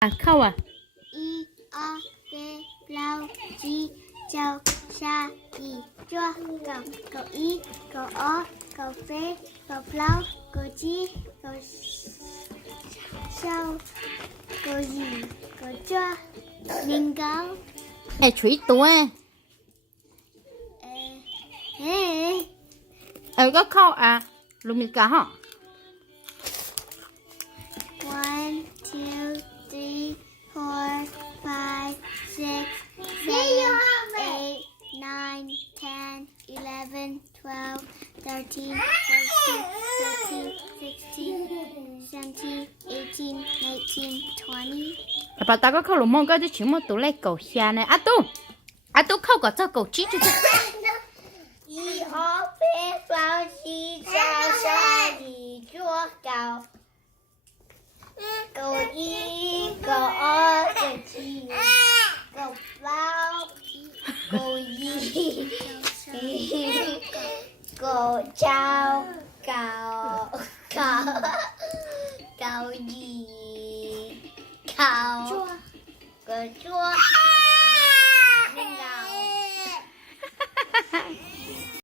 À khâu à. Y o v lau chi châu sa y chua cầu cầu y cầu o cầu phê cầu lau cầu chi cầu sâu cầu gì cầu chua mình cầu Ê chuối tuổi. Có khâu à. Lúc mình cả hả? 1, 2, 3, 4, 5, 6, 7, 8, 9, 10, 11, 12, 13, 14, 15, 16, 17, 18, 19, 20. Bà ta có khâu lủng mông có chứ chỉ một tủ lấy cầu xa này. À tu khâu có cho cầu chí chứ. Y o p lau chi châu sa y chua cầu cầu y cầu o cầu chi cầu lau cầu gì cầu chào cầu cầu cầu gì cầu cầu chua